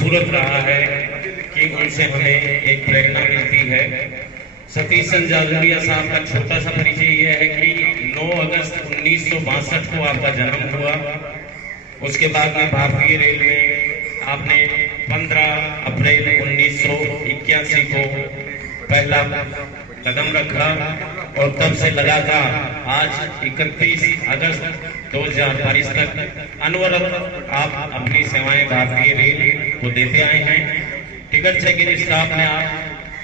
खूबसूरत रहा है कि उनसे हमें एक प्रेरणा मिलती है। सतीश चंद जाजूरिया साहब का छोटा सा परिचय यह है कि 9 अगस्त 1962 को आपका जन्म हुआ। उसके बाद में भारतीय रेल में आपने 15 अप्रैल 1981 को पहला कदम रखा और तब से लगातार आज 31 अगस्त 2022 तक अनवरत आप अपनी सेवाएं भारतीय रेल को देते आए हैं। टिकट चेकिंग स्टाफ में आप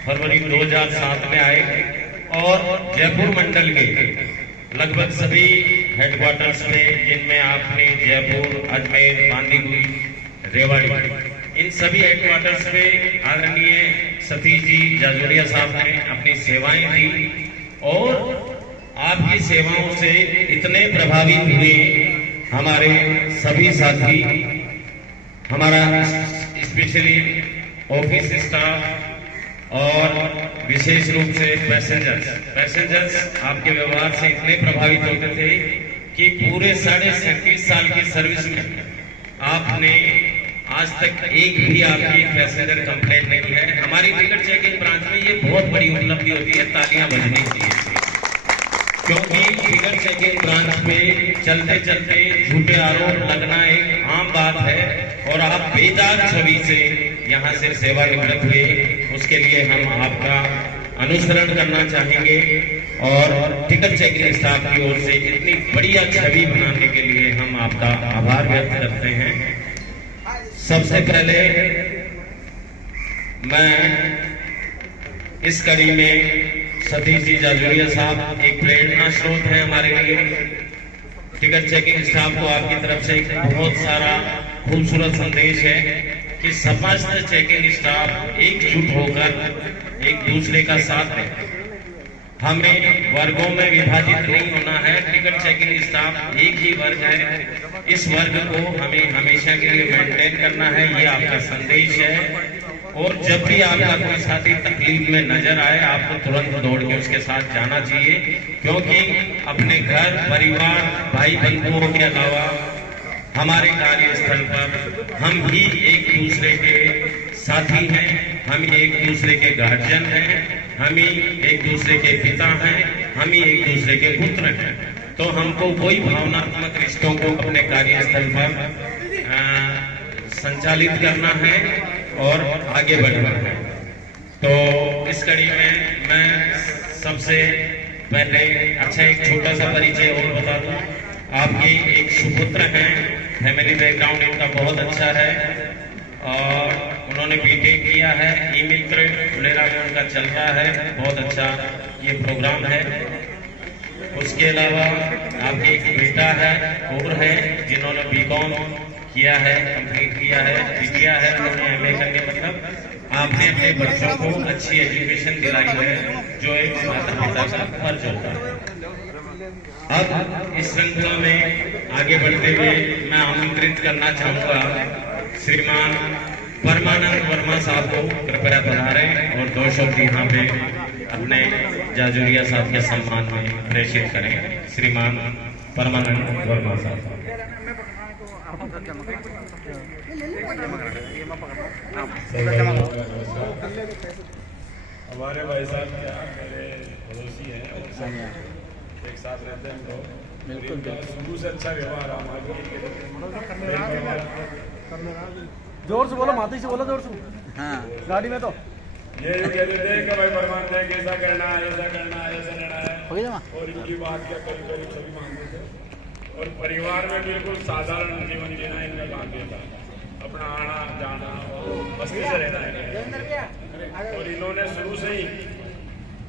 फरवरी 2007 में आए और जयपुर मंडल के लगभग सभी हेडक्वार्टर्स में, जिनमें आपने जयपुर, अजमेर, बांदीकुई, रेवाड़ी, इन सभी हेडक्वार्टर्स पे आदरणीय सतीश जी जाजूरिया साहब ने अपनी सेवाएं दी और आपकी सेवाओं से इतने प्रभावित हुए हमारे सभी साथी, हमारा स्पेशली ऑफिस स्टाफ और विशेष रूप से पैसेंजर्स आपके व्यवहार से इतने प्रभावित होते थे कि पूरे 37.5 साल की सर्विस में आपने आज तक एक भी आपकी पैसेंजर कंप्लेंट नहीं है। हमारी टिकट चेकिंग ब्रांच में ये बहुत बड़ी उपलब्धि होती है, तालियां बजनी चाहिए, क्योंकि टिकट चेकिंग ब्रांच पे चलते चलते झूठे आरोप लगना एक आम बात है और आप बेदाग छवि से यहाँ से सेवानिवृत्त हुए, उसके लिए हम आपका अनुसरण करना चाहेंगे और टिकट चेकिंग स्टाफ की ओर से इतनी बढ़िया छवि बनाने के लिए हम आपका आभार व्यक्त करते हैं। सबसे पहले मैं इस कड़ी में सतीश जी जाजूरिया साहब एक प्रेरणा स्रोत है हमारे लिए। टिकट चेकिंग स्टाफ को आपकी तरफ से एक बहुत सारा खूबसूरत संदेश है कि समस्त चेकिंग स्टाफ एकजुट होकर एक दूसरे का साथ दें। हमें वर्गों में विभाजित नहीं होना है। टिकट चेकिंग स्टाफ एक ही वर्ग है, इस वर्ग को हमें हमेशा के लिए मेंटेन करना है, ये आपका संदेश है। और जब भी आपका कोई साथी तकलीफ में नजर आए, आपको तुरंत दौड़ के उसके साथ जाना चाहिए, क्योंकि अपने घर परिवार भाई बंधुओं के अलावा हमारे कार्यस्थल पर हम भी एक दूसरे के साथी हैं, हम एक दूसरे के गार्जियन हैं, हम ही एक दूसरे के पिता हैं, हम ही एक दूसरे के पुत्र हैं। तो हमको कोई भावनात्मक रिश्तों को अपने कार्यस्थल पर संचालित करना है और आगे बढ़ना है। तो इस कड़ी में मैं सबसे पहले एक छोटा सा परिचय और बता दूं। आपके एक सुपुत्र हैं, फैमिली बैकग्राउंड इनका बहुत अच्छा है और उन्होंने बीटेक किया है। ई मित्र फुलेरा में उनका चल रहा है, बहुत अच्छा ये प्रोग्राम है। उसके अलावा आपके एक बेटा है और है जिन्होंने बीकॉम किया है, कंप्लीट किया है, किया है, उन्होंने एमए करके मतलब आपने अपने बच्चों को अच्छी एजुकेशन दिलाई है, जो एक माता पिता का फर्ज होता है। अब इस श्रृंखला में आगे बढ़ते हुए मैं आमंत्रित करना चाहूंगा श्रीमान परमानंद वर्मा साहब को, कृपया पधारें और 2 शब्द यहाँ पे अपने जाजूरिया साहब के सम्मान में प्रेषित करें। श्रीमान परमानंद वर्मा साहब। हमारे भाई साहब क्या मेरे पड़ोसी हैं, एक साथ रहते हैं हम लोग। शुरू से अच्छा व्यवहार जोर से बोलो, माती से बोलो जोर से। हाँ गाड़ी में तो ये कहते थे कि भाई परमान देख ऐसा करना है, ऐसा करना है, ऐसा करना है, और इनकी बात क्या करीब करीब सभी मानते थे। और परिवार में बिल्कुल साधारण जीवन जीना इनमें बांध था, अपना आना जाना और मस्ती से रहना है। और इन्होंने शुरू से ही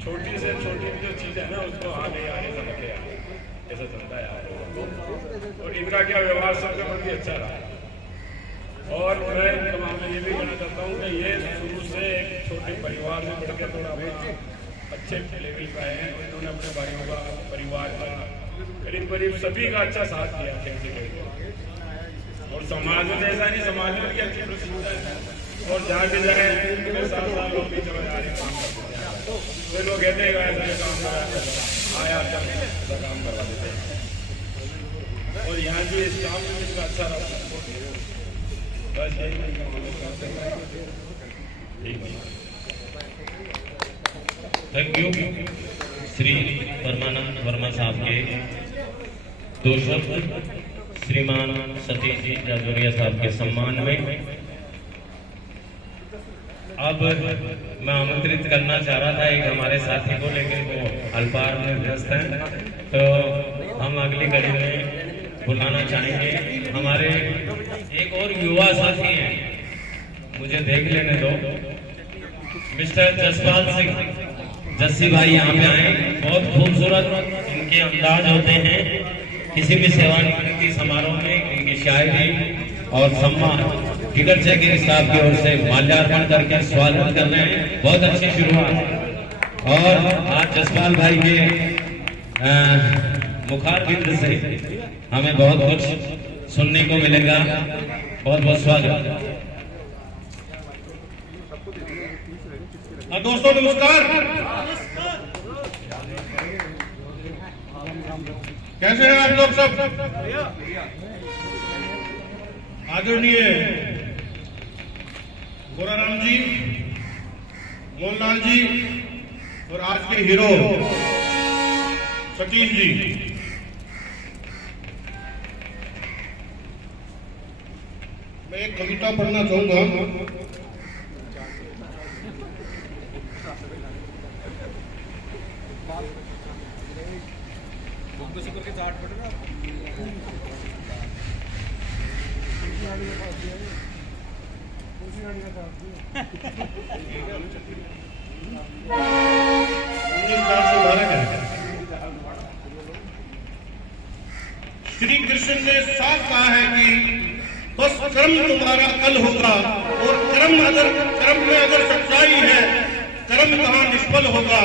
छोटी से छोटी जो चीज़ है ना उसको आगे आगे से रखे, ऐसा चलता है। और इनका क्या व्यवहार सबके प्रति अच्छा रहा। और मैं तमाम में ये भी कहना चाहता हूँ कि ये शुरू से एक छोटे परिवार में बढ़कर थोड़ा अच्छे लेवल पर आए हैं। इन्होंने अपने भाइयों का, परिवार का, करीब करीब सभी का अच्छा साथ दिया कैसे कैसे। और समाज में ऐसा नहीं, समाज में भी अच्छी प्रसिद्धता है और जहाँ भी जाए साथ साथ लोग भी चलो यार काम करते हैं, फिर लोग कहते हैं ऐसा काम करा आया ऐसा काम करवा देते हैं। और यहाँ भी स्टाफ में इसका अच्छा रहा। बस यही मैं कहूँगा। थैंक यू श्री परमानंद वर्मा साहब के दो शब्द श्रीमान सतीश जी जाजोरिया साहब के सम्मान में। अब मैं आमंत्रित करना चाह रहा था एक हमारे साथी को, लेकिन वो अल्पार में व्यस्त हैं, तो हम अगली कड़ी में बुलाना चाहेंगे। हमारे एक और युवा साथी हैं, मुझे देख लेने दो, मिस्टर जसपाल सिंह। जस्सी भाई यहाँ पे आए, बहुत खूबसूरत इनके अंदाज होते हैं। किसी भी सेवानिवृत्ति समारोह में इनकी शायरी और सम्मान टिकट चेकिंग स्टाफ की ओर से माल्यार्पण करके स्वागत कर रहे हैं। बहुत अच्छी शुरुआत। और आज जसपाल भाई के मुखार बिंद से हमें बहुत कुछ सुनने को मिलेगा। बहुत बहुत स्वागत। दोस्तों नमस्कार। कैसे हैं आप लोग सब? आदरणीय गोराराम जी, मोहनलाल जी और आज के हीरो सतीश जी, मैं एक कविता पढ़ना चाहूंगा। श्री कृष्ण ने साफ कहा है कि बस कर्म तुम्हारा कल होगा, और कर्म में अगर सच्चाई है, कर्म कहाँ निष्फल होगा।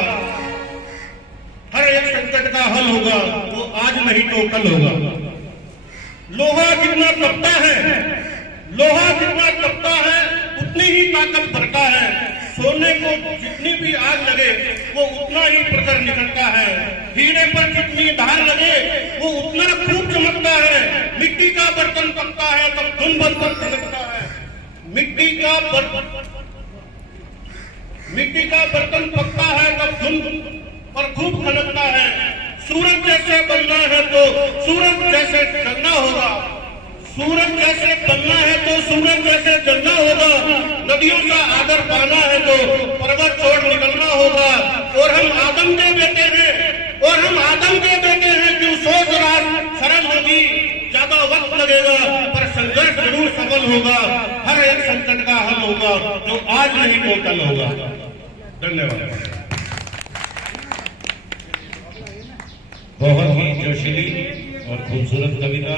हर एक संकट का हल होगा, वो आज नहीं तो कल होगा। लोहा जितना तपता है उतनी ही ताकत भरता है। सोने को जितनी भी आग लगे वो उतना ही प्रखर निकलता है। हीरे पर जितनी धार लगे वो उतना खूब चमकता है। मिट्टी का बर्तन पकता है तब धुन बनकर चमकता है। मिट्टी का बर्तन पकता है तब धुन पर खूब खनकता है। सूरज जैसे बनना है तो सूरज जैसे जलना होगा। सूरज जैसे बनना है तो सूरज जैसे जलना होगा। नदियों का आदर पाना है तो पर्वत छोड़ निकलना होगा। और हम आदम के बेटे हैं कि सोच रात सरल होगी, ज्यादा वक्त लगेगा पर संघर्ष जरूर सफल होगा। हर एक संकट का हल होगा जो आज नहीं तो कल होगा। धन्यवाद। बहुत ही जोशीली और खूबसूरत कविता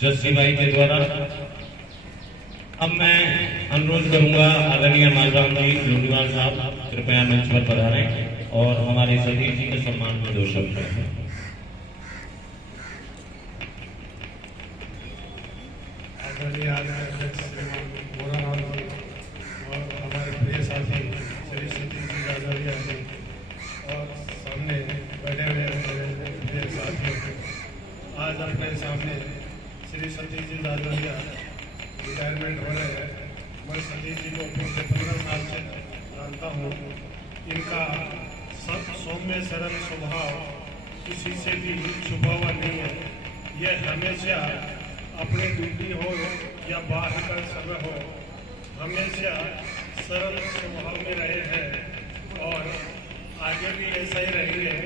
जस्सी भाई के द्वारा। अब मैं अनुरोध करूंगा आदरणीय मालराम जी लोनीवाल साहब कृपया मंच पर पधारें और हमारे सतीश जी के सम्मान में दो शब्द कहें। आदरणीय गोराराम जी और हमारे प्रिय साथी श्री सतीश जी जाजोरिया जी और सामने बैठे हुए प्रिय साथी, आज अपने सामने श्री सतीश जी जाजोरिया रिटायरमेंट हो रहे हैं। मैं सतीश जी को पिछले 15 साल से जानता हूँ। इनका सौम्य सरल स्वभाव किसी से भी छुपा हुआ नहीं है। यह हमेशा अपनी ड्यूटी हो या बाहर का समय हो, हमेशा सरल स्वभाव में रहे हैं और आगे भी ऐसा ही रहेंगे,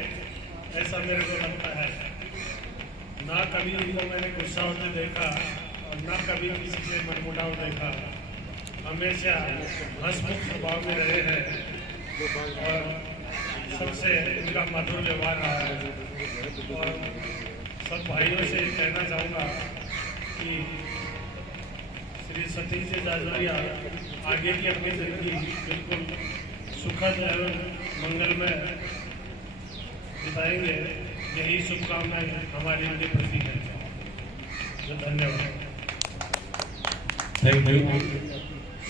ऐसा मेरे को लगता है। ना कभी इनको मैंने गुस्सा होते देखा और ना कभी किसी से मनमुटाव देखा। हमेशा हंसमुख स्वभाव में रहे हैं और सबसे इनका मधुर व्यवहार रहा है। और सब भाइयों से कहना चाहूँगा कि श्री सतीश जी जाजोरिया आगे की अपनी जिंदगी बिल्कुल सुखद एवं मंगलमय बिताएंगे। यही शुभकामनाएं हमारी उनके प्रति है। धन्यवाद। थैंक यू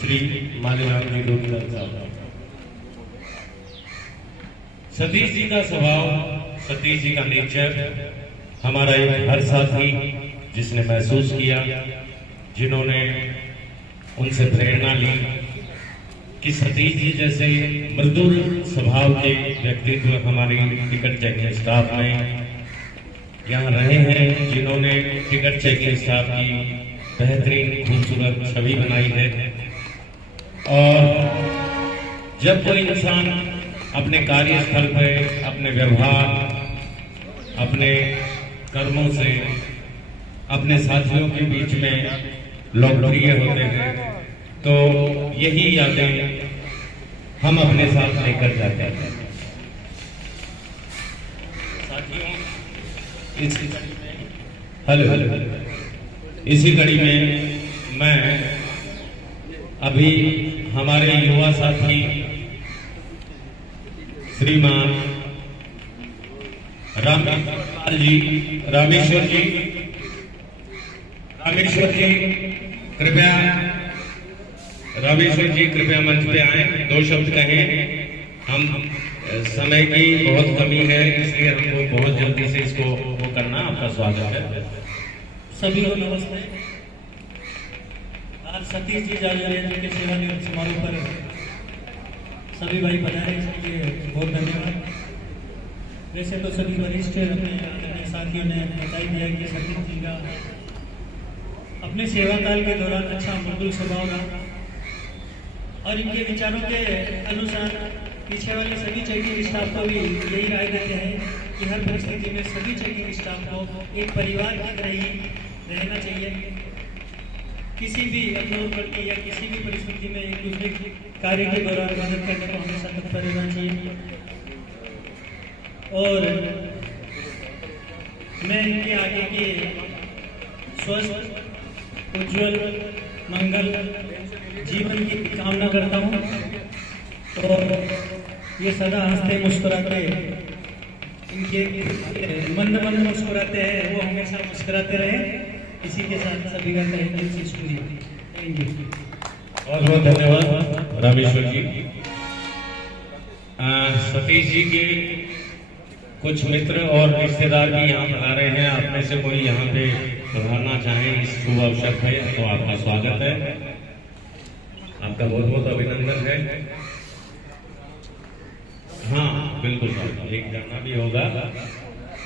श्री मालीराम जी लोनीवाल साहब। सतीश जी का स्वभाव, सतीश जी का नेचर, हमारा एक हर साथी जिसने महसूस किया जिन्होंने उनसे प्रेरणा ली कि सतीश जी जैसे मृदुल स्वभाव के व्यक्तित्व हमारी टिकट चेकिंग स्टाफ में यहाँ रहे हैं, जिन्होंने टिकट चेकिंग स्टाफ की बेहतरीन खूबसूरत छवि बनाई है। और जब कोई इंसान अपने कार्यस्थल पर अपने व्यवहार, अपने कर्मों से अपने साथियों के बीच में लोकप्रिय होते हैं तो यही यादें हम अपने साथ लेकर जाते हैं। इसी कड़ी में मैं अभी हमारे युवा साथी श्रीमान रामेश्वर जी कृपया मंच पे आए, 2 शब्द कहें। हम समय की बहुत कमी है, इसलिए हमको बहुत जल्दी से इसको वो करना। आपका स्वागत है। सभी को नमस्ते। आज सतीश जी जाजरिया जी के सेवानिवृत्ति समारोह पर सभी भाई पधारे, इसके लिए बहुत धन्यवाद। वैसे तो सभी वरिष्ठ अपने साथियों ने बताई दिया कि सतीश जी का अपने सेवा काल के दौरान अच्छा मृदुल स्वभाव रहा और इनके विचारों के अनुसार पीछे वाले सभी चेकिंग स्टाफ को भी यही राय देते हैं कि हर परिस्थिति में सभी चेकिंग स्टाफ को एक परिवार की तरह ही रहना चाहिए। किसी भी अवसर या किसी भी परिस्थिति में एक दूसरे कार्य के दौरान मदद करने को हमेशा तत्पर रहना चाहिए। और मैं इनके आगे के स्वस्थ उज्जवल मंगल जीवन की कामना करता हूँ और ये सदा हंसते मुस्कुराते, इनके मंद मंद मुस्कुराते हैं, वो हमेशा मुस्कुराते रहे। इसी के साथ सभी का थैंक यू। बहुत बहुत धन्यवाद रामेश्वर जी। सतीश जी के कुछ मित्र और रिश्तेदार भी यहाँ बता रहे हैं। आप में से कोई यहाँ पे पधारना चाहें इस शुभ अवसर पे तो आपका स्वागत है, आपका बहुत बहुत अभिनंदन है। हाँ बिल्कुल, एक गाना भी होगा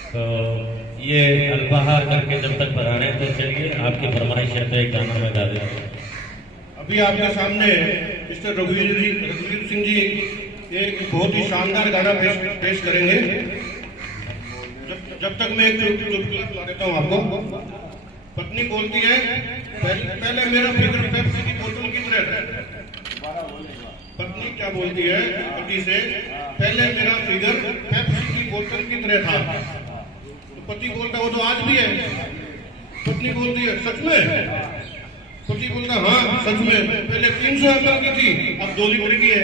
तो ये अल्पाहार करके जब तक पधारे तो चलिए, आपकी फरमाइश है तो एक गाना मैं गा देता हूँ। अभी आपके सामने मिस्टर रघुवीर सिंह जी एक बहुत ही शानदार गाना पेश करेंगे। जब तक मैं एक चुटकुला सुना देता हूँ आपको। पत्नी बोलती है, पहले मेरा फिगर पेप्सी की बोतल की तरह था। पत्नी क्या बोलती है पति से, पहले मेरा फिगर पेप्सी की बोतल की तरह था। तो पति बोलता वो तो आज भी है। पत्नी बोलती है सच में? पति बोलता हाँ सच में, पहले 300 ml की थी अब 2 लीटर की है।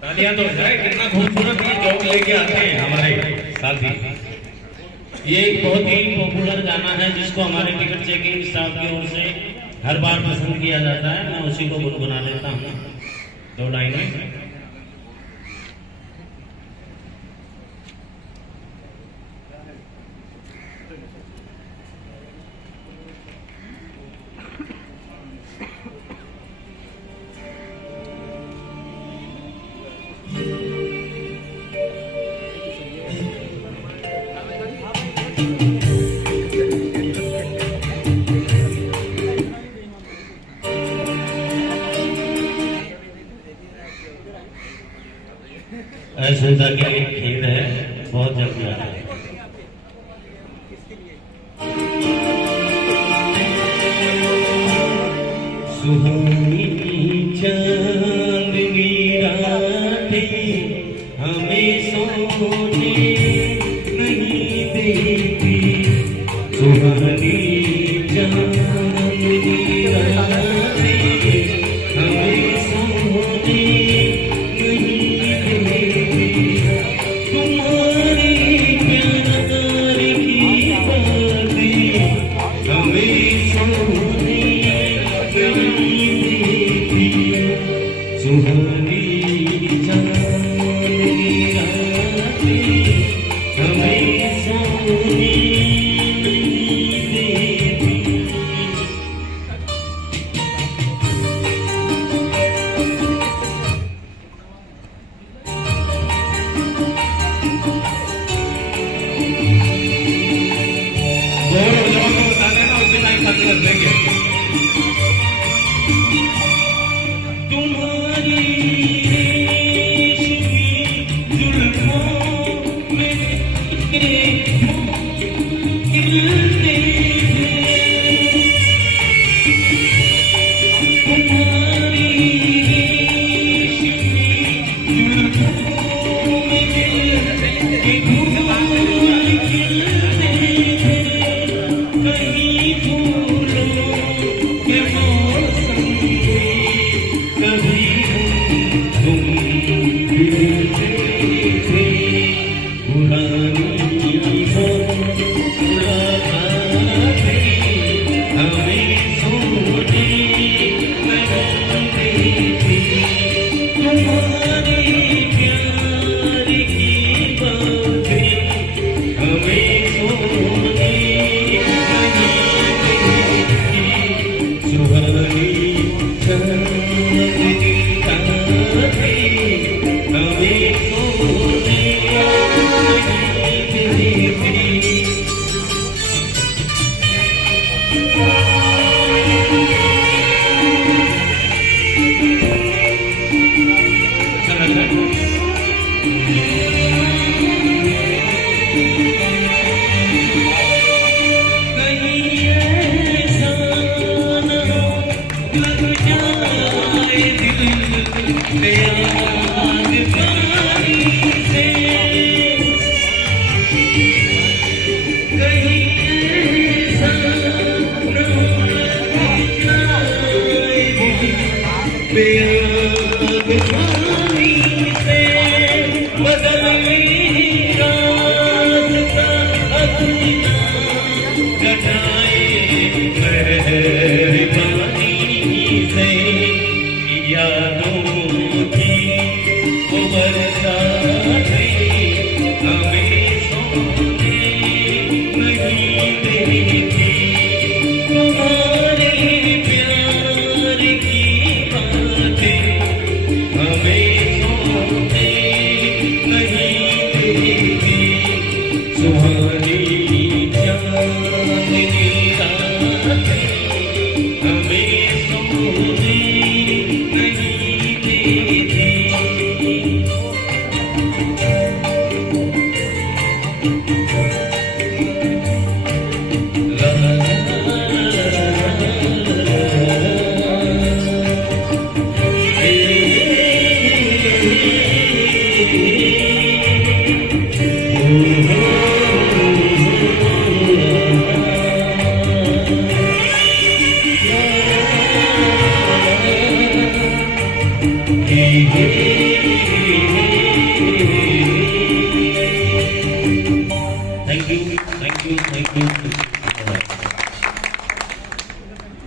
तालियां तो है, कितना खूबसूरत ये जोक लेके आते हैं हमारे साथी। ये एक बहुत ही पॉपुलर गाना है जिसको हमारे टिकट चेकिंग स्टाफ की ओर से हर बार पसंद किया जाता है। मैं उसी को गुनगुना लेता हूँ 2 लाइनें। असुविधा के लिए खेद है, बहुत जल्दी आ जाए। सुहानी चांदनी रातें हमें सोने नहीं देती। सुहानी चांदनी रातें हमें सोने सुहानी चांदनी रातें सुहानी चांदनी रातें हमें सोने नहीं देती।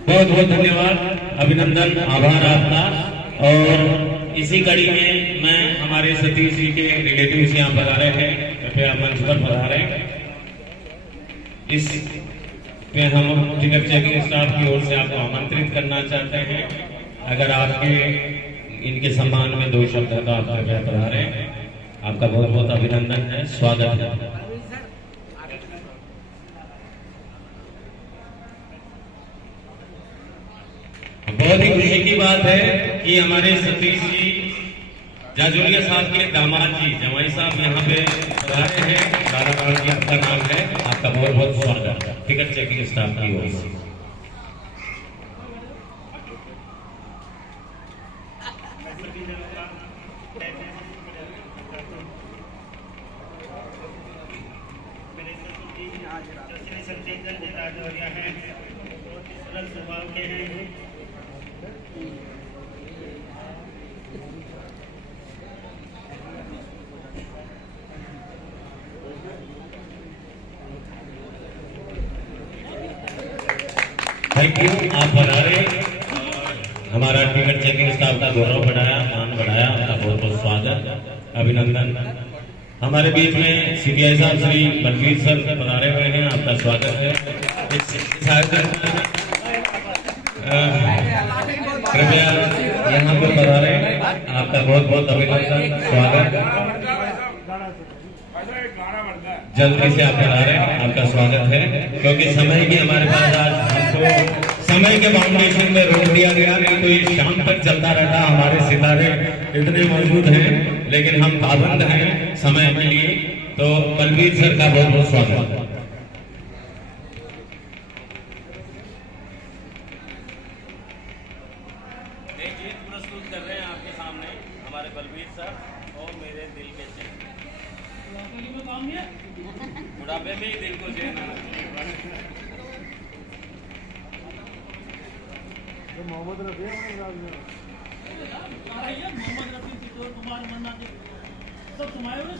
बहुत बहुत धन्यवाद, अभिनंदन, आभार आपका। और इसी कड़ी में मैं हमारे सतीश जी के रिलेटिव्स यहाँ पधारे हैं, कृपया मंच पर पधारे। इस पे हम टिकट चेकिंग स्टाफ की ओर से आपको आमंत्रित करना चाहते हैं। अगर आपके इनके सम्मान में 2 शब्द है तो आप कृपया पधारे। आपका बहुत बहुत अभिनंदन है, स्वागत है। बहुत ही खुशी की बात है कि हमारे सतीश जी जाजोलिया साहब के दामाद जी जवाई साहब यहाँ पे पधारे हैं। दादा जी आपका नाम है, आपका बहुत बहुत स्वागत है टिकट चेकिंग स्टाफ की ओर से। सरल स्वभाव के हैं। थैंक यू, आप पधारे। हमारा टिकट चेकिंग स्टाफ का गौरव बढ़ाया, मान बढ़ाया, आपका बहुत बहुत स्वागत, अभिनंदन। हमारे बीच में सीबीआई साहब श्री बलवीर सर पधारे हुए हैं, आपका स्वागत है। कृपया यहाँ पर पधारे, आपका बहुत बहुत अभिनंदन, स्वागत। जल्दी से आप पधारे, आपका स्वागत है। क्योंकि समय की हमारे पास आज हमको समय के फाउंडेशन में रोक दिया गया, नहीं तो ये शाम तक चलता रहता। हमारे सितारे इतने मौजूद हैं, लेकिन हम पाबंद हैं समय के लिए। तो बलवीर सर का बहुत बहुत स्वागत। एक गीत प्रस्तुत कर रहे हैं आपके सामने हमारे बलवीर सर और मेरे दिल के चैन। बुढ़ापे में ही दिल को चैन मोहम्मद रफी कुमार मन्ना सब समाये हुए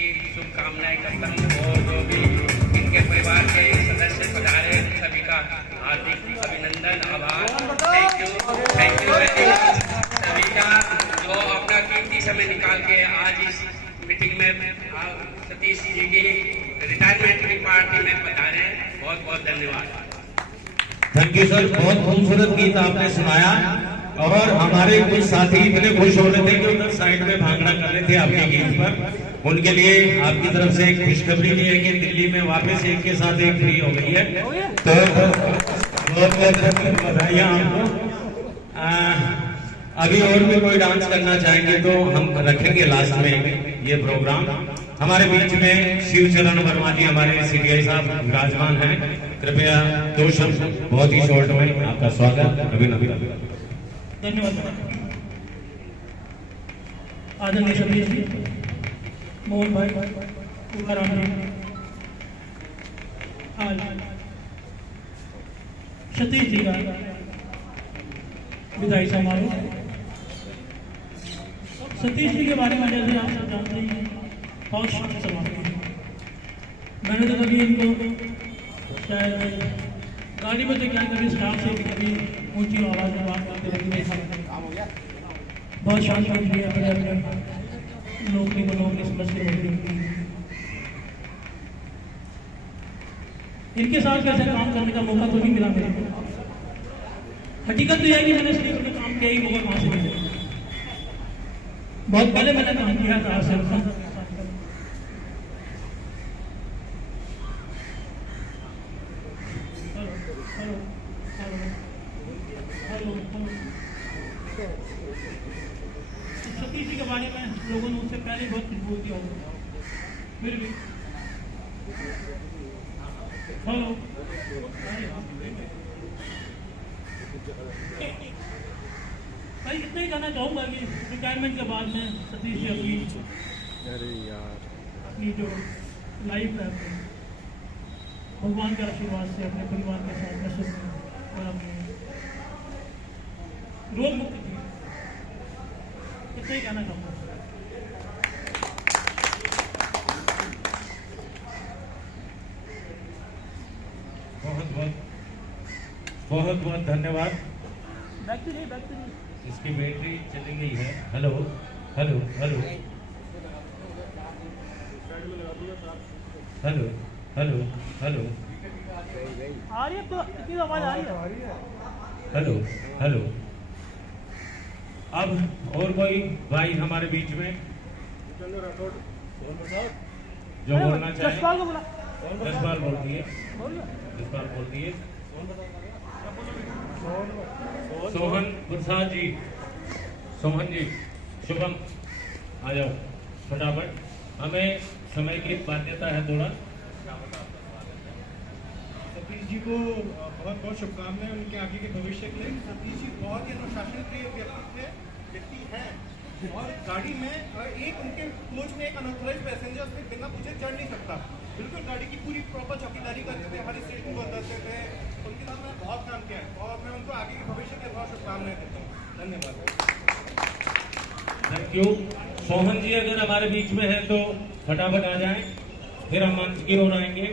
की शुभकामनाएं करता हूँ और जो भी इनके परिवार के सदस्य पधारे हैं सभी का हार्दिक अभिनंदन, आभार, थैंक यू वेरी मच सभी का जो अपना कीमती समय निकाल के आज इस मीटिंग में सतीश जी की रिटायरमेंट की पार्टी में पधारे हैं। बहुत बहुत धन्यवाद। थैंक यू सर, बहुत खूबसूरत गीत आपने सुनाया और हमारे कुछ साथी इतने खुश हो रहे थे कि उधर साइड में भांगड़ा कर रहे थे आपके गीत पर। उनके लिए आपकी तरफ से एक खुशखबरी ये है कि दिल्ली में वापस एक के साथ एक फ्री हो गई है, तो बहुत बहुत बधाइयाँ आपको। अभी और भी कोई डांस करना चाहेंगे तो हम रखेंगे लास्ट में ये प्रोग्राम। हमारे बीच में शिवचरण वर्मा जी हमारे सीडीआई साहब विराजमान हैं, कृपया 2 शब्द बहुत ही शॉर्ट में आपका स्वागत। धन्यवाद आदरणीय सतीश जी, मोहन भाई, तुकाराम जी, आज सतीश जी का विदाई समारोह। सतीश जी के बारे में जैसे आप सब जानते हैं बहुत शांत स्वभाव के, मैंने तो कभी इनको शायद गाड़ी में तो क्या कभी स्टाफ से भी कभी ऊंची आवाज में बात करते हुए देखा। बहुत शांत है, अपने अपने नौकरी को नौकरी समझते होते। इनके साथ कैसे काम करने का मौका तो नहीं मिला मेरे को। हकीकत तो यह है कि मैंने स्टेज में काम किया ही मौका कहाँ से मिला। बहुत पहले मैंने काम किया था आपसे। सतीश जी के बारे में लोगों ने उससे पहले बहुत कुछ बोल दिया होगा, फिर भी हेलो भाई इतना ही कहना चाहूँगा कि रिटायरमेंट के बाद में सतीश जी अपनी जो लाइफ है भगवान के आशीर्वाद से अपने परिवार के साथ में सुख और अपने रोग मुक्त थी। इतना ही कहना चाहूँगा। बहुत बहुत धन्यवाद। बैक टू नहीं इसकी बैटरी चली गई है। Hello hello hello hello hello hello आ रही है, तो इतनी आवाज आ रही है। हेलो हेलो अब और कोई भाई हमारे बीच में जो बोलना चाहे? जसपाल को बुला। जसपाल बोल दिए, जसपाल बोल दिए। सोहन प्रसाद जी, सोहन जी, शुभम आ जाओ फटाफट, हमें समय की बाध्यता है थोड़ा। सतीश जी को बहुत बहुत शुभकामनाएं उनके आगे के भविष्य के लिए। सतीश जी बहुत ही अनुशासन प्रिय व्यक्ति हैं और गाड़ी में एक उनके कोच में एक अनऑथराइज्ड पैसेंजर उसमें बिना पूछे चढ़ नहीं सकता। बिल्कुल गाड़ी की पूरी प्रॉपर चौकीदारी करते थे, हमारी सीट को बदलते थे। उनके साथ मैंने बहुत काम किया है और मैं उनको आगे के भविष्य के बहुत शुभकामनाएं देता हूँ। धन्यवाद। Thank you. सोहन जी अगर हमारे बीच में है तो फटाफट आ जाएं, फिर हम मंच की ओर आएंगे।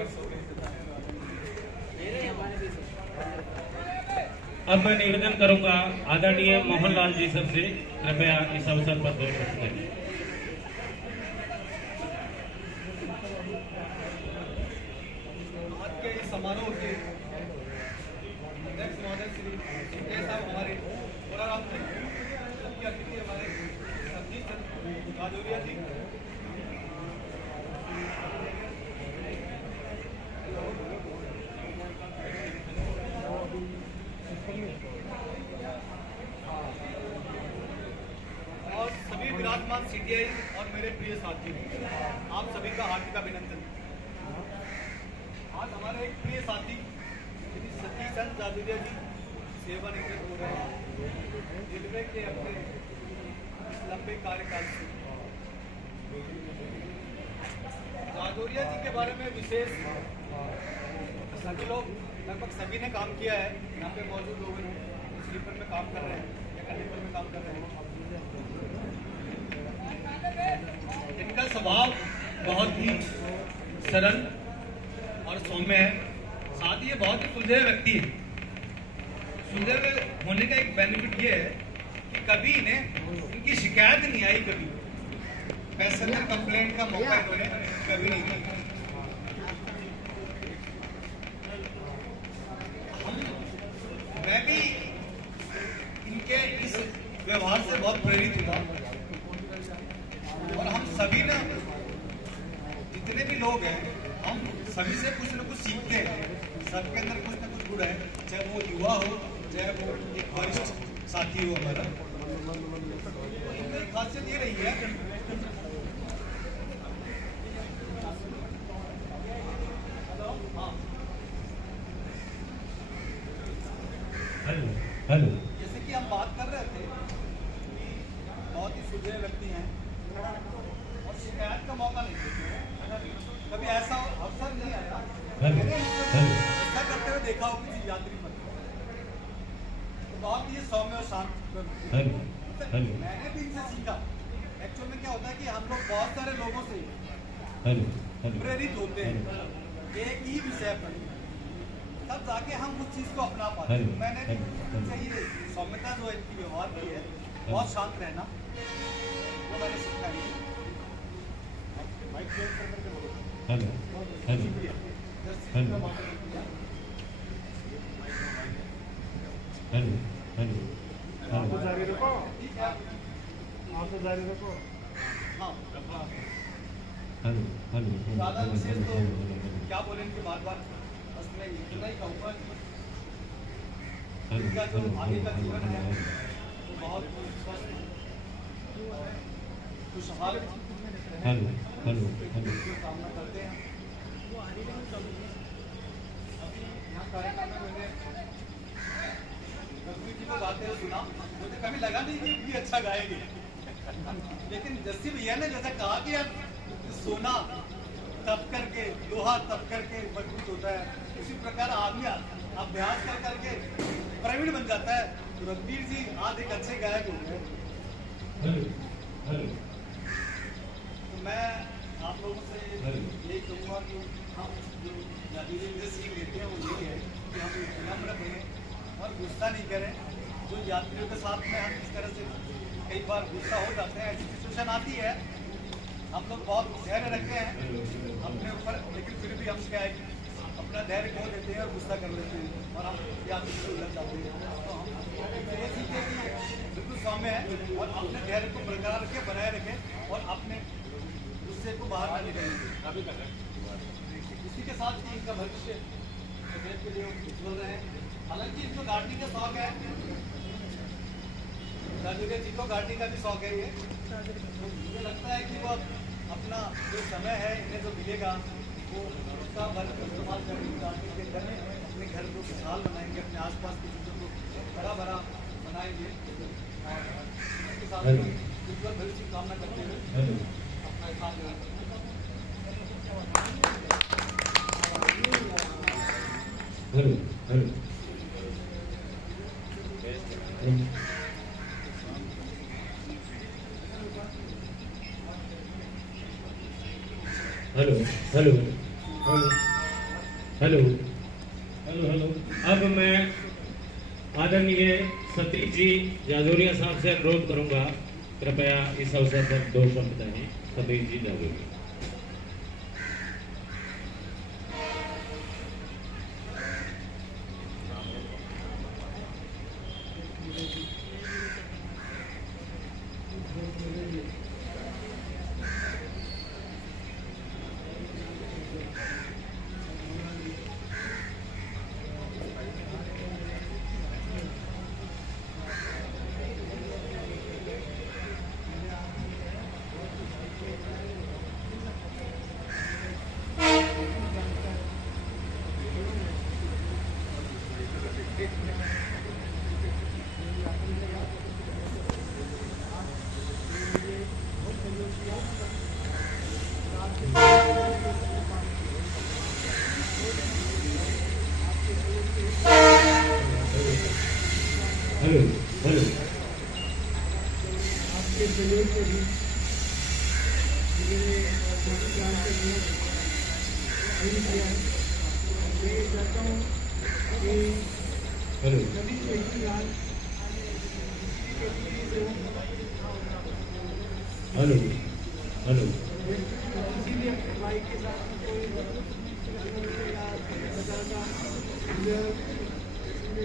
अब मैं निवेदन करूंगा आदरणीय मोहनलाल जी सर से, कृपया इस अवसर पर 2 शब्द कहें। आज के इस समारोह के अध्यक्ष महोदय श्री सीडीआई साहब हमारे पूरा मुख्य अतिथि हमारे सतीश राजौरिया जी, और सभी विराजमान सीडीआई और मेरे प्रिय साथी, आप सभी का हार्दिक अभिनंदन। आज हमारे एक प्रिय साथी श्री सतीश चंद्र जादूरिया जी सेवानिवृत्त हो रहे हैं रेलवे के अपने लंबे कार्यकाल से। जादूरिया जी के बारे में विशेष सभी लोग लगभग सभी ने काम किया है, यहाँ पे मौजूद लोग स्लीपर में काम कर रहे हैं या कंडक्टर में काम कर रहे हैं। इनका स्वभाव बहुत ही सरल और सौम्य है, साथ ही ये बहुत ही सुलझे व्यक्ति है। सुलझे हुए होने का एक बेनिफिट ये है कि कभी इन्हें इनकी शिकायत नहीं आई, कभी पैसेंजर कंप्लेंट का मौका इन्होंने कभी नहीं दिया। मैं भी इनके इस व्यवहार से बहुत प्रेरित हुआ और हम सभी ना, जितने भी लोग हैं, हम सभी से कुछ न कुछ सीखते हैं। सबके अंदर कुछ न कुछ गुण है, चाहे वो युवा हो, चाहे वो एक वरिष्ठ साथी हो हमारा। इनकी खासियत ये रही है, हेलो, जैसे कि हम बात कर रहे थे, बहुत ही सुलझे व्यक्ति हैं और शिकायत का मौका नहीं देते। कभी ऐसा अवसर नहीं आया ऐसा करते हुए देखा हो किसी यात्री पर। तो बहुत ही सौम्य और शांत। मैंने भी इनसे सीखा। एक्चुअल में क्या होता है कि हम लोग बहुत सारे लोगों से प्रेरित होते हैं एक ही विषय पर, तब जाके हम उस चीज को अपना पाते हैं। मैंने इनसे ये सौम्यता जो इनकी व्यवहार की है, बहुत शांत रहना, वो मैंने सीखा है। जारी रखो, जारी रखो। हाँ, ज्यादा विशेष तो क्या बोले इनकी बात बस मैं इतना ही कहूँगा कि इनका जो आगे का जीवन है वो बहुत स्वस्थ, खुशहाल कामना करते हैं। अभी यहाँ कार्यक्रम में मैंने रघुवीर जी को गाते हुए सुना, मुझे कभी लगा नहीं कि भी अच्छा गाएंगे, लेकिन जस्सी भैया ने जैसा कहा कि यार सोना तप करके, लोहा तप करके मजबूत होता है, उसी प्रकार आदमी अभ्यास कर करके प्रवीण बन जाता है। तो रघुवीर जी आज एक अच्छे गायक हो गए। तो मैं आप लोगों से यही कहूँगा कि हम जो यात्री से सीख लेते हैं वो यही है कि हम विनम्र बने और गुस्सा नहीं करें। जो यात्रियों के साथ में हम इस तरह से कई बार गुस्सा हो जाते हैं, ऐसी सिचुएशन आती है, हम लोग बहुत धैर्य रखते हैं अपने ऊपर, लेकिन फिर भी हम क्या है अपना धैर्य खो देते हैं और गुस्सा कर लेते हैं और हम यात्री से उलझ जाते हैं। तो हम ये सीखते हैं कि बिल्कुल सौम्य है और अपने धैर्य को बरकरार रखें, बनाए रखें और अपने गुस्से को बाहर ना निकालें। इसी के साथ ही इनका भविष्य देश के लिए उज्ज्वल रहे। हालांकि इनको गार्डनिंग का शौक है, राजूरिया जी को गार्डनिंग का भी शौक है। ये तो मुझे लगता है कि वो अपना जो समय है इन्हें जो मिलेगा वो उसका बल इस्तेमाल करेंगे, गार्डनिंग के करें, अपने घर को खुशहाल बनाएंगे, अपने आसपास की चीज़ों को बड़ा बड़ा बनाएंगे और इसके साथ उज्ज्वल भविष्य की कामना करते हुए अपना काम करेंगे। हेलो। अब मैं आदरणीय सतीश जी जाजोरिया साहब से अनुरोध करूंगा, कृपया इस अवसर पर 2 शब्द कहें। सतीश जी जाजोरिया। आपके सहयोग से भी मेरी किया है। मैं चाहता हूँ कि हेलो सभी यही हाल हेलो हेलो इसीलिए भाई के साथ कोई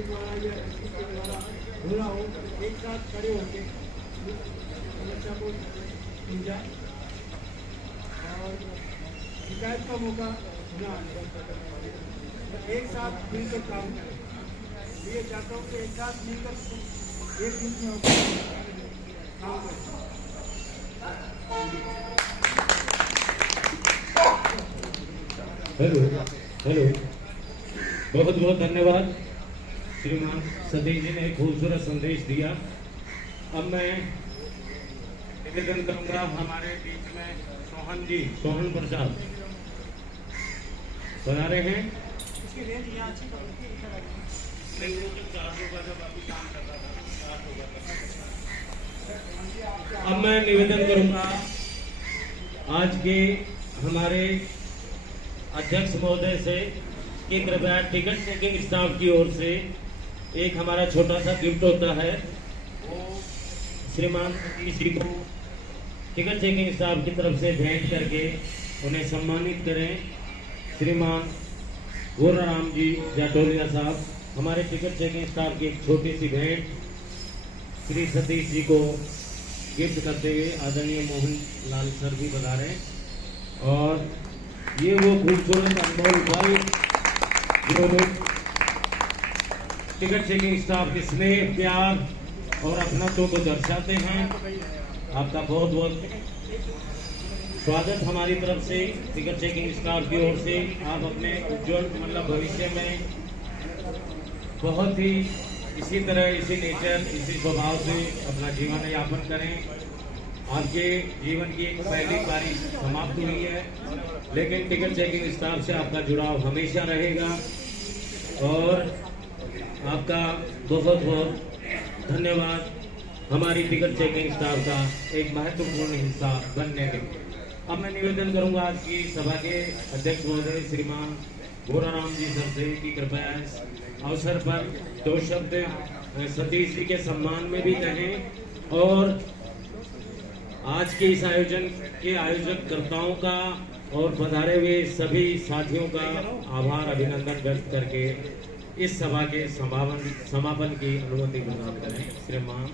द्वारा या किसी के द्वारा हुआ हो, एक साथ खड़े होकर समस्या को समझा और शिकायत का मौका ना एक साथ मिलकर काम करें। ये चाहता हूँ कि एक साथ मिलकर एक दिन में काम करें। हेलो हेलो, बहुत बहुत धन्यवाद। श्रीमान सतीश जी ने एक खूबसूरत संदेश दिया। अब मैं निवेदन करूंगा हमारे बीच में सोहन जी, सोहन प्रसाद बता रहे हैं। इसकी रेंज यहाँ अच्छी पड़ती अब मैं निवेदन करूंगा आज के हमारे अध्यक्ष महोदय से कि कृपया टिकट चेकिंग स्टाफ की ओर से एक हमारा छोटा सा गिफ्ट होता है, वो श्रीमान सतीश जी को टिकट चेकिंग स्टाफ की तरफ से भेंट करके उन्हें सम्मानित करें। श्रीमान गोराराम जी जाटोलिया साहब हमारे टिकट चेकिंग स्टाफ की एक छोटी सी भेंट श्री सतीश जी को गिफ्ट करते हुए आदरणीय मोहन लाल सर भी बता रहे हैं। और ये वो खूबसूरत अनमोल पल जो टिकट चेकिंग स्टाफ के स्नेह, प्यार और अपनात्व को दर्शाते हैं। आपका बहुत बहुत स्वागत हमारी तरफ से टिकट चेकिंग स्टाफ की ओर से। आप अपने उज्जवल मतलब भविष्य में बहुत ही इसी तरह, इसी नेचर, इसी स्वभाव से अपना जीवन यापन करें। आपके जीवन की एक पहली पारी समाप्त हुई है, लेकिन टिकट चेकिंग स्टाफ से आपका जुड़ाव हमेशा रहेगा। और आपका बहुत बहुत धन्यवाद हमारी टिकट चेकिंग स्टाफ का एक महत्वपूर्ण हिस्सा बनने के लिए। अब मैं निवेदन करूंगा आज की सभा के अध्यक्ष महोदय श्रीमान गोराराम जी सर से कि कृपया इस अवसर पर दो शब्द सतीश जी के सम्मान में भी कहें और आज के इस आयोजन के आयोजककर्ताओं का और पधारे हुए सभी साथियों का आभार अभिनंदन व्यक्त करके इस सभा के समापन की अनुमति प्रदान करें। श्रीमान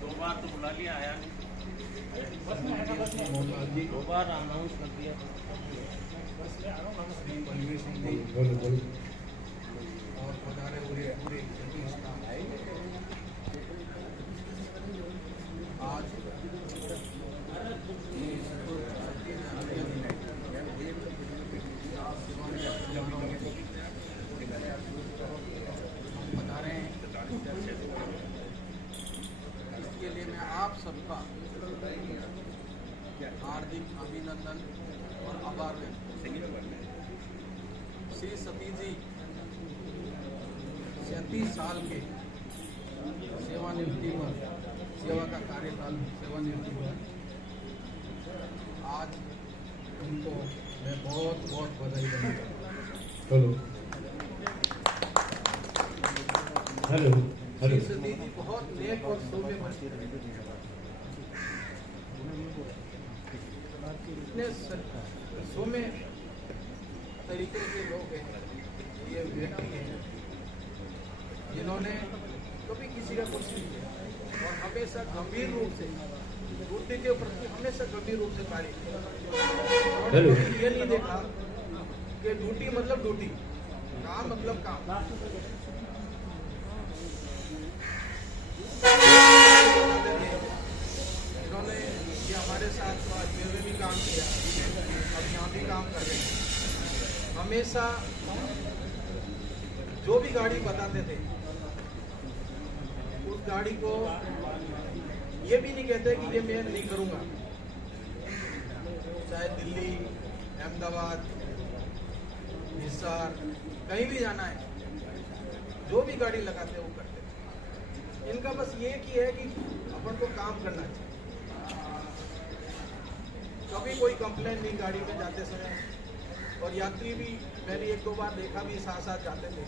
दो बार तो बुला लिया आया, दो बार अनाउंस कर दिया। और पधारे हुए पूरे आज बता रहे हैं, इसके लिए मैं आप सबका हार्दिक अभिनंदन और आभार व्यक्त करता हूं। श्री सतीश जी 37 साल के सेवानिवृत्ति पर, सेवा का कार्यकाल सेवानिवृत्ति पर आज उनको मैं बहुत बहुत बधाई देता हूं। Hello hello hello Shri Satish ji बहुत नेक और सौम्य मनुष्य हैं। इतने सौम्य तरीके के लोग हैं, ये व्यक्ति हैं जिन्होंने कभी किसी का कुछ नहीं किया और हमेशा गंभीर रूप से ड्यूटी के प्रति हमेशा गंभीर रूप से कार्य किया। हेलो। ये नहीं देखा कि ड्यूटी मतलब ड्यूटी, काम मतलब काम। इन्होंने ये हमारे साथ तो अजमेर में भी काम किया, अब यहाँ भी काम कर रहे हैं। हमेशा जो भी गाड़ी बताते थे उस गाड़ी को ये भी नहीं कहते कि ये मैं नहीं करूँगा। चाहे दिल्ली, अहमदाबाद, हिसार, कहीं भी जाना है, जो भी गाड़ी लगाते वो करते थे। इनका बस ये की है कि अपन को काम करना चाहिए, कभी कोई कंप्लेन नहीं गाड़ी में जाते समय, और यात्री भी मैंने 1-2 बार देखा भी साथ साथ जाते थे,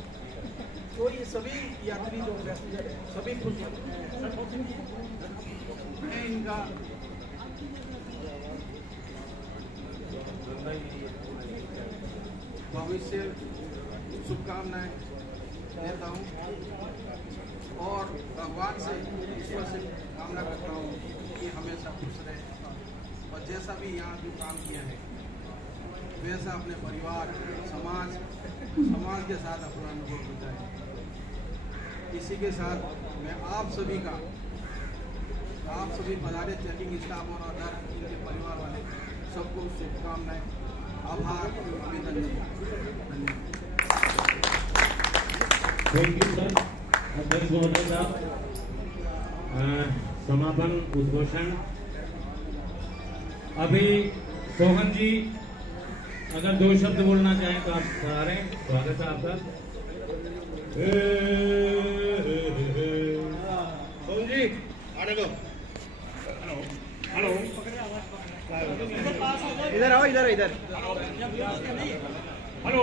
तो ये सभी यात्री जो पैसेंजर है सभी खुश होते हैं। इनका भविष्य शुभकामनाएं देता हूँ और भगवान से ईश्वर से कामना करता हूँ कि हमेशा खुश रहे, और जैसा भी यहाँ जो काम किया है वैसा अपने परिवार समाज के साथ अपना अनुभव बताए। इसी के साथ मैं आप सभी पधारे चेकिंग स्टाफ और अदर इनके परिवार वाले सबको शुभकामनाएं, आभार, अभिनंदन, धन्यवाद। Thank you sir. अध्यक्ष महोदय साहब, समापन उद्घोषण। अभी सोहन जी अगर 2 शब्द बोलना चाहें तो आप आ रहे हैं, स्वागत है आपका। सोहन जी आने दो। हेलो, इधर आओ, इधर इधर। हेलो,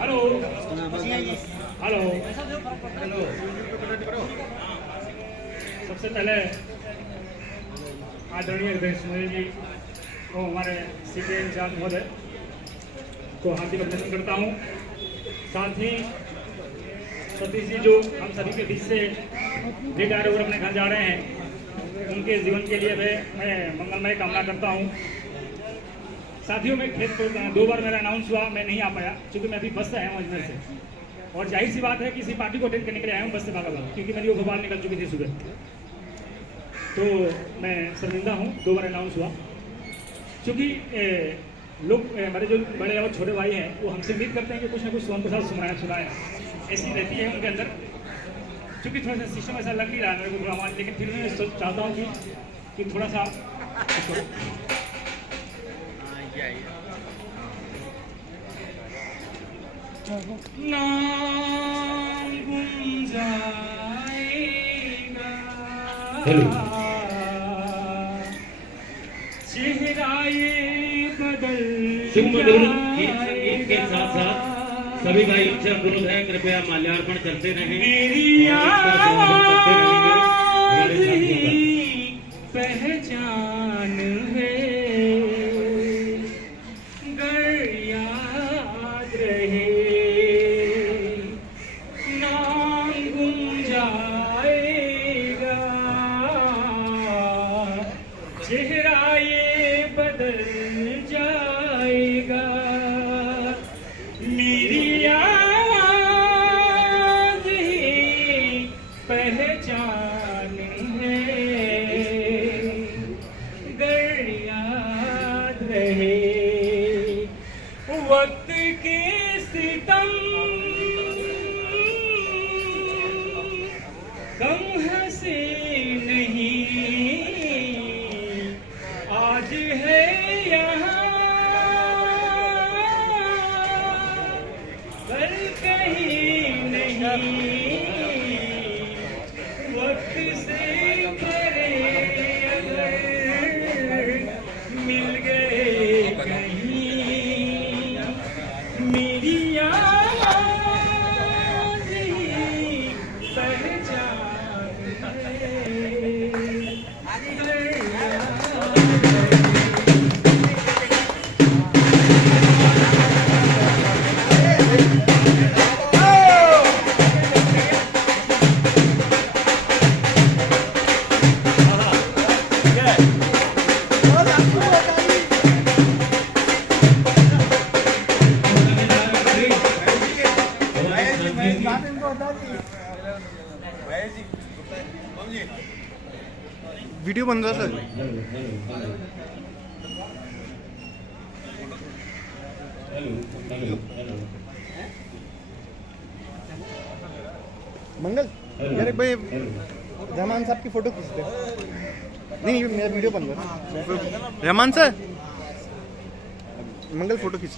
हेलो, हेलो, सबसे पहले आदरणीय अध्यक्ष महोदय जी को, हमारे सीटे इंचार्ज महोदय को हार्दिक अभिनंदन करता हूँ। साथ ही सतीश जी जो हम सभी के बीच से रिटायर होकर अपने घर जा रहे हैं, उनके जीवन के लिए मैं मंगलमय कामना करता हूँ। साथियों में खेत को 2 बार मेरा अनाउंस हुआ, मैं नहीं आ पाया क्योंकि मैं अभी बस से आया हूँ अजमेर से, और जाहिर सी बात है किसी पार्टी को अटेंड करने के लिए आया हूँ बस से भागा, क्योंकि मेरी वो भोपाल निकल चुकी थी सुबह। तो मैं शर्मिंदा हूँ, 2 बार अनाउंस हुआ, क्योंकि लोग मेरे जो बड़े और छोटे भाई हैं वो हमसे उम्मीद करते हैं कि कुछ ना कुछ सोहन के साथ सुनाए ऐसी रहती है उनके अंदर, क्योंकि थोड़ा सा सिस्टम ऐसा लग नहीं रहा है मेरे को थोड़ा, लेकिन फिर मैं चाहता हूँ कि थोड़ा सा नाम गुम जाएगा, चेहरा ये बदल गीत संगीत के साथ साथ सभी भाई इच्छा गुरु हैं, कृपया माल्यार्पण करते रहें। मेरी पहचान है, गर याद रहे, नाम गुम जाएगा, चेहरा ये बदल जाएगा, मेरी आवाज़ ही पहचान है, गर याद रहे, वक्त के सितम कम हंसे नहीं, आज है यहाँ कल कहीं नहीं, वक्त से परे अगर मिल गए कहीं, मेरी आवाज़ ही पहचान है। वीडियो बन रहा था। मंगल यार एक भाई रहमान साहब की फोटो खींचते। नहीं मेरा वीडियो बन रहा है। रहमान सर मंगल फोटो खींच।